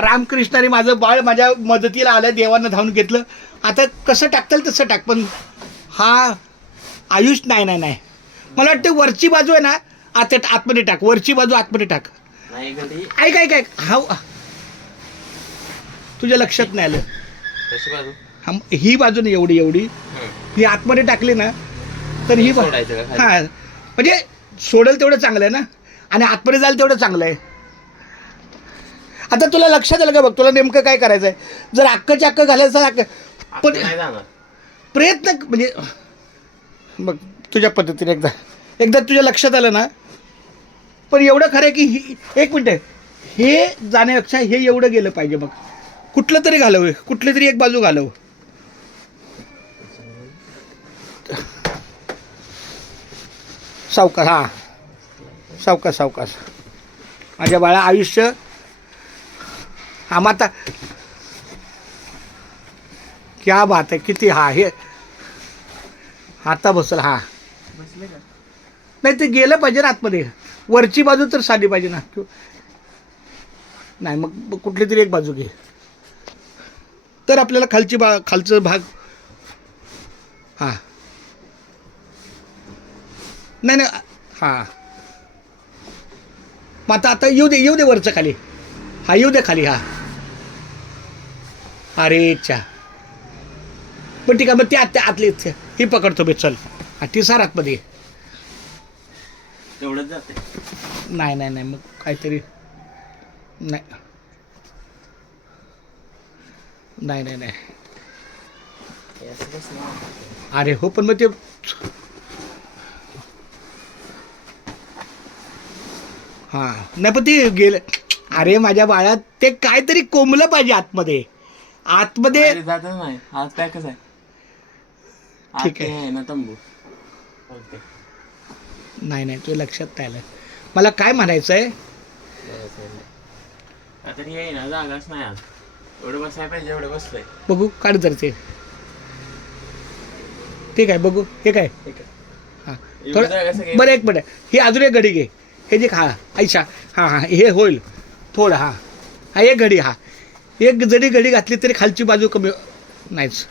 रामकृष्णाने माझं बाळ माझ्या मदतीला आलं, देवानं धावून घेतलं. आता कसं टाकताल तसं टाक, पण हा आयुष नाही नाही नाही. मला वाटतं वरची बाजू आहे ना, आता आतमध्ये टाक, वरची बाजू आतमध्ये टाक. ऐक ऐक ऐक, हा तुझ्या लक्षात नाही आलं. ही बाजू नाही, एवढी एवढी ही आतमध्ये टाकली ना तर ही हां, म्हणजे सोडेल तेवढं चांगलं आहे ना, आणि आतमध्ये जायला तेवढं चांगलं आहे. आता तुला लक्षात आलं का बघ, तुला नेमकं काय करायचं आहे. जर अक्कच्या अक्क घालायचं पण प्रयत्न म्हणजे बघ तुझ्या पद्धतीने एकदा एकदा तुझ्या लक्षात आलं ना. पण एवढं खरं आहे की एक मिनटं, हे जाण्यापेक्षा हे एवढं गेलं पाहिजे. बघ कुठलं तरी घालवं, कुठली तरी एक बाजू घालव. सावकाश, हां सावकाश सावकाश. माझ्या बाळा आयुष्य हा माता क्या बात आहे. किती हा हे आता बसल. हा नाही ते गेलं पाहिजे ना आतमध्ये. वरची बाजू तर साधी पाहिजे ना. नाही मग कुठली तरी एक बाजू घे, तर आपल्याला खालचं भाग. हां नाही नाही हां, मग आता येऊ दे वरचं खाली. हा येऊ दे खाली. हा अरे चा, पण ठीक आहे. मग ते आतले ही पकडतो बे. चल ती सार आतमध्ये तेवढंच जाते. नाही नाही नाही, मग काहीतरी नाही नाही नाही नाही. अरे हो, पण मग ते हां नाही, पण ते गेलं. अरे माझ्या बाळात ते काहीतरी कोंबलं पाहिजे आतमध्ये. आतमध्ये जातच नाही. आज पॅकच आहे. ठीक आहे ना तंबू. नाही नाही, तुझ्या लक्षात नाही आलं. मला काय म्हणायचं आहे, आता हे ना जागाच नाही. आज एवढं बसायला पाहिजे, एवढं बसलंय. बघू काढ जर ते. ठीक आहे बघू. हे काय हां थोडं बरं, एक मिनिट. ही अजून एक घडी घे. हे जे हां आयशा, हां हां हे होईल थोडं. हां हा एक घडी. हा एक जरी घडी घातली तरी खालची बाजू कमी नाहीच.